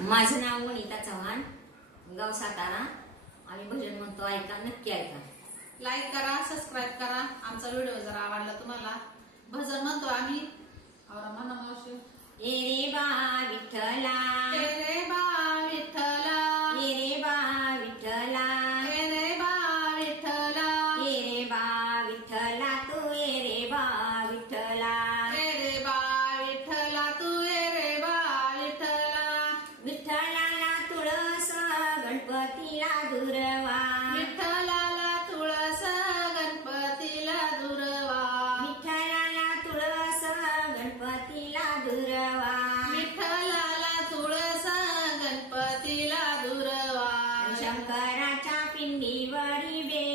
माझं नाव वनिता चव्हाण गाव सातारा. आम्ही भजन म्हणतो ऐका नक्की ऐका. लाईक करा सबस्क्राईब करा. आमचा व्हिडिओ जर आवडला तुम्हाला. भजन म्हणतो आम्ही. गणपतीला दुर्वा. विठ्ठलाला तुळस गणपतीला दुर्वा. विठ्ठलाला तुळस गणपतीला दुर्वा. विठ्ठलाला तुळस गणपतीला दुर्वा. शंकराच्या पिंडीवरी बे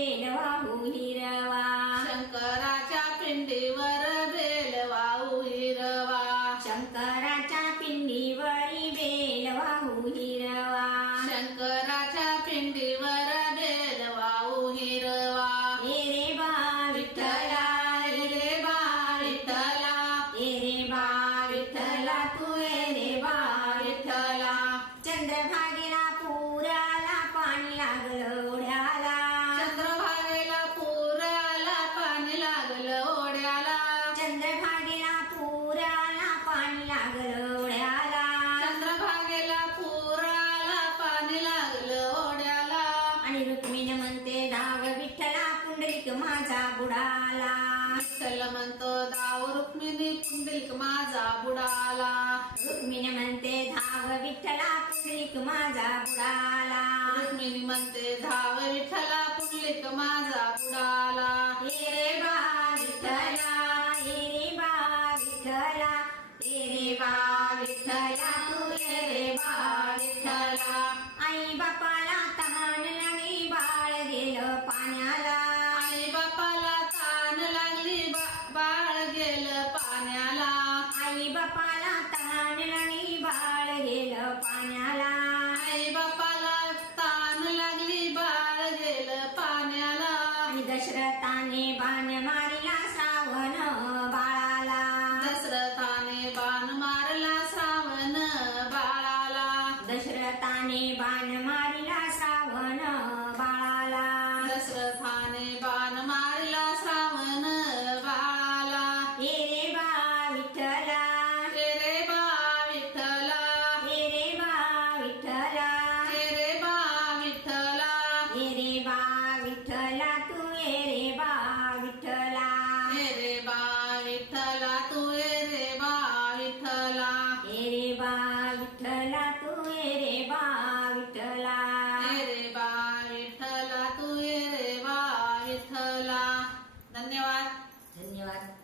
बुडाला. विठ्ठल म्हणतो धाव रुक्मिणी पुंडलिक माझा बुडाला. रुक्मिणी म्हणते धाव विठ्ठला पुंडलिक माझा बुडाला. रुक्मिणी म्हणते धाव विठ्ठला पुंडलिक माझा बुडाला. हे बा विठ्ठला हे बा विठ्ठला. रे बा विठ्ठला तू रे बा विठ्ठला. आई बापा बाण मारिला सावन बाळाला. दशरथाने बा relax